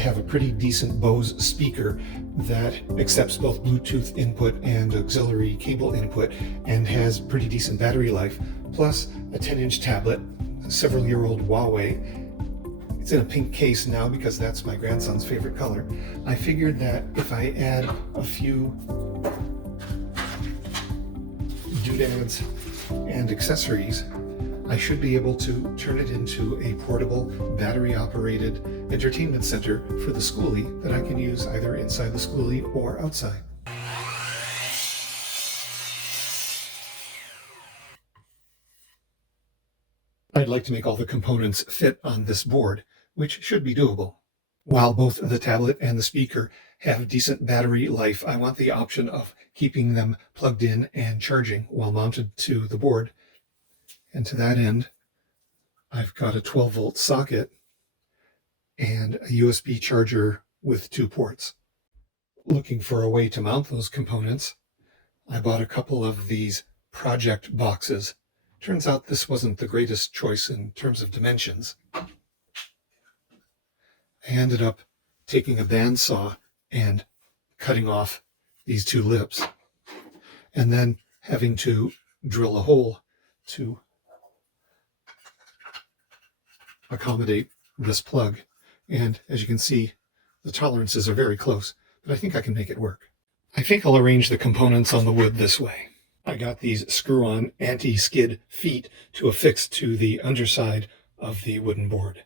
have a pretty decent Bose speaker that accepts both Bluetooth input and auxiliary cable input and has pretty decent battery life, plus a 10-inch tablet, a several-year-old Huawei. It's in a pink case now because that's my grandson's favorite color. I figured that if I add a few doodads and accessories, I should be able to turn it into a portable, battery-operated entertainment center for the schoolie that I can use either inside the schoolie or outside. I'd like to make all the components fit on this board, which should be doable. While both the tablet and the speaker have decent battery life, I want the option of keeping them plugged in and charging while mounted to the board. And to that end, I've got a 12-volt socket and a USB charger with 2 ports. Looking for a way to mount those components, I bought a couple of these project boxes. Turns out this wasn't the greatest choice in terms of dimensions. I ended up taking a bandsaw and cutting off these 2 lips, and then having to drill a hole to accommodate this plug. And as you can see, the tolerances are very close, but I think I can make it work. I think I'll arrange the components on the wood this way. I got these screw-on anti-skid feet to affix to the underside of the wooden board.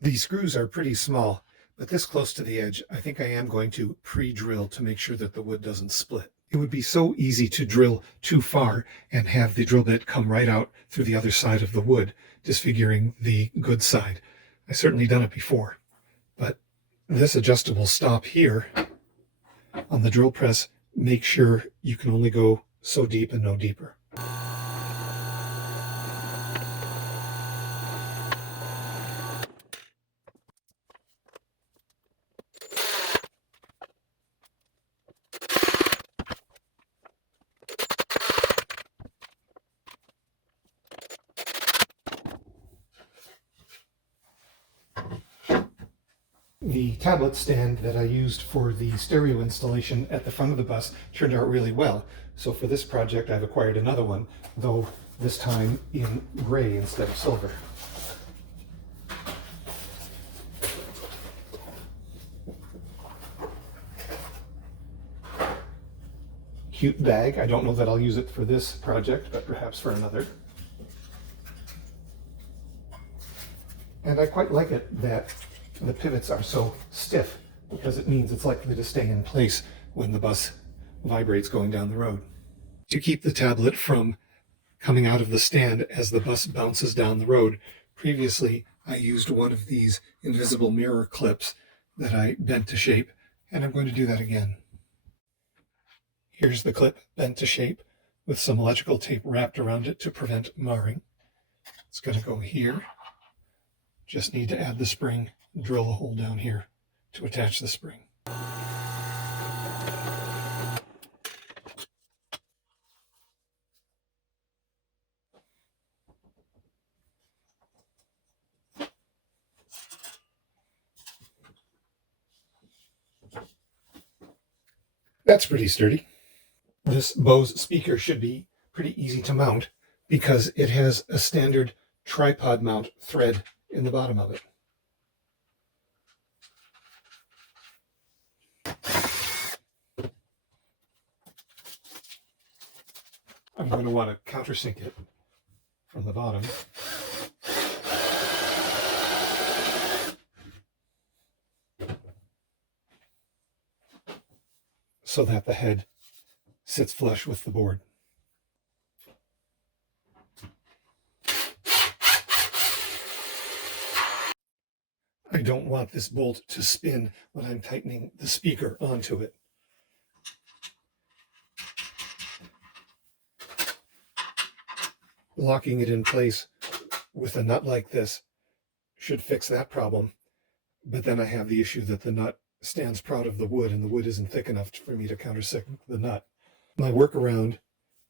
These screws are pretty small, but this close to the edge, I think I am going to pre-drill to make sure that the wood doesn't split. It would be so easy to drill too far and have the drill bit come right out through the other side of the wood, disfiguring the good side. I've certainly done it before, but this adjustable stop here on the drill press makes sure you can only go so deep and no deeper. The tablet stand that I used for the stereo installation at the front of the bus turned out really well. So for this project, I've acquired another one, though this time in gray instead of silver. Cute bag. I don't know that I'll use it for this project, but perhaps for another. And I quite like it that the pivots are so stiff, because it means it's likely to stay in place when the bus vibrates going down the road. To keep the tablet from coming out of the stand as the bus bounces down the road, previously I used one of these invisible mirror clips that I bent to shape, and I'm going to do that again. Here's the clip bent to shape with some electrical tape wrapped around it to prevent marring. It's going to go here. Just need to add the spring, drill a hole down here to attach the spring. That's pretty sturdy. This Bose speaker should be pretty easy to mount because it has a standard tripod mount thread in the bottom of it. I'm going to want to countersink it from the bottom. So that the head sits flush with the board. I don't want this bolt to spin when I'm tightening the speaker onto it. Locking it in place with a nut like this should fix that problem, but then I have the issue that the nut stands proud of the wood and the wood isn't thick enough for me to countersink the nut. My workaround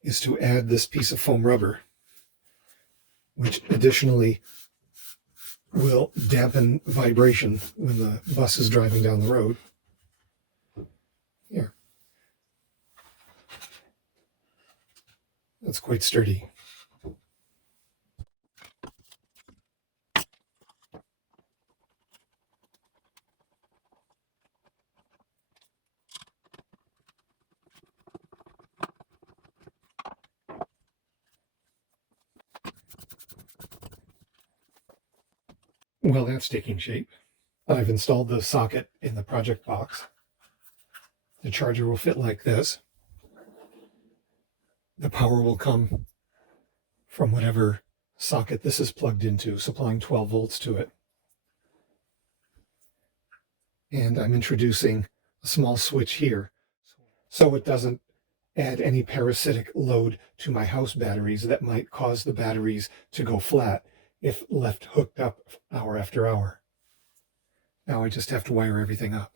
is to add this piece of foam rubber, which additionally will dampen vibration when the bus is driving down the road. Here. That's quite sturdy. Well, that's taking shape. I've installed the socket in the project box. The charger will fit like this. The power will come from whatever socket this is plugged into, supplying 12 volts to it. And I'm introducing a small switch here so it doesn't add any parasitic load to my house batteries that might cause the batteries to go flat if left hooked up hour after hour. Now I just have to wire everything up.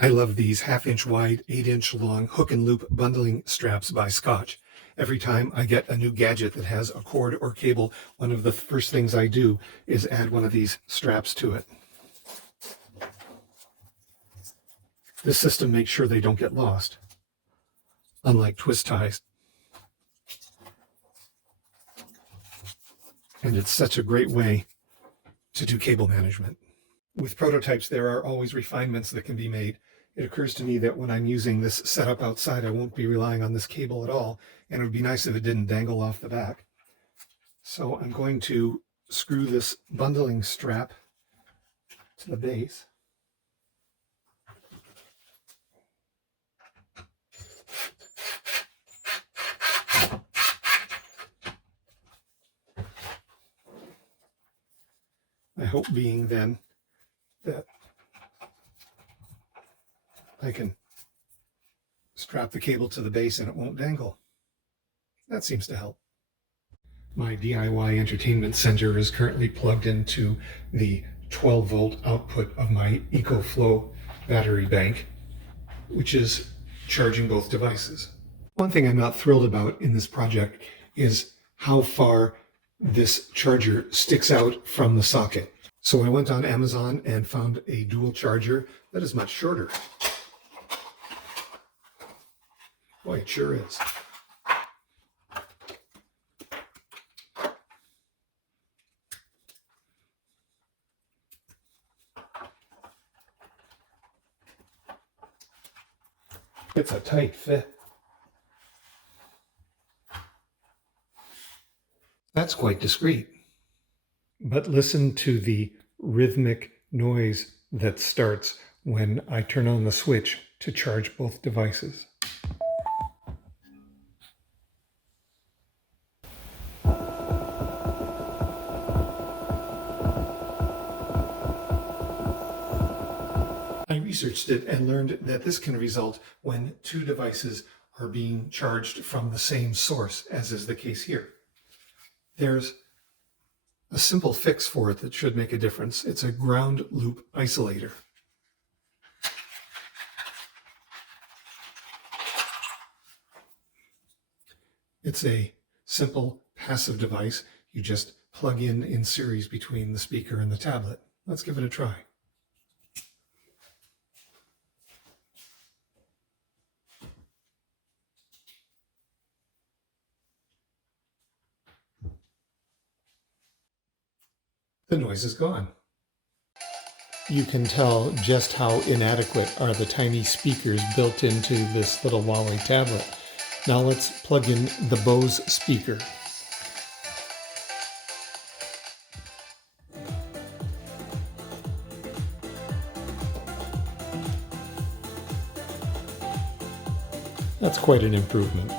I love these 1/2 inch wide, 8 inch long hook and loop bundling straps by Scotch. Every time I get a new gadget that has a cord or cable, one of the first things I do is add one of these straps to it. This system makes sure they don't get lost, unlike twist ties. And it's such a great way to do cable management. With prototypes, there are always refinements that can be made. It occurs to me that when I'm using this setup outside, I won't be relying on this cable at all, and it would be nice if it didn't dangle off the back. So I'm going to screw this bundling strap to the base. My hope being then that I can strap the cable to the base and it won't dangle. That seems to help. My DIY entertainment center is currently plugged into the 12 volt output of my EcoFlow battery bank, which is charging both devices. One thing I'm not thrilled about in this project is how far this charger sticks out from the socket. So I went on Amazon and found a dual charger that is much shorter. Boy, it sure is. It's a tight fit. That's quite discreet. But listen to the rhythmic noise that starts when I turn on the switch to charge both devices. I researched it and learned that this can result when two devices are being charged from the same source, as is the case here. There's a simple fix for it that should make a difference. It's a ground loop isolator. It's a simple passive device. You just plug in series between the speaker and the tablet. Let's give it a try. the noise is gone. You can tell just how inadequate are the tiny speakers built into this little Huawei tablet. Now let's plug in the Bose speaker. That's quite an improvement.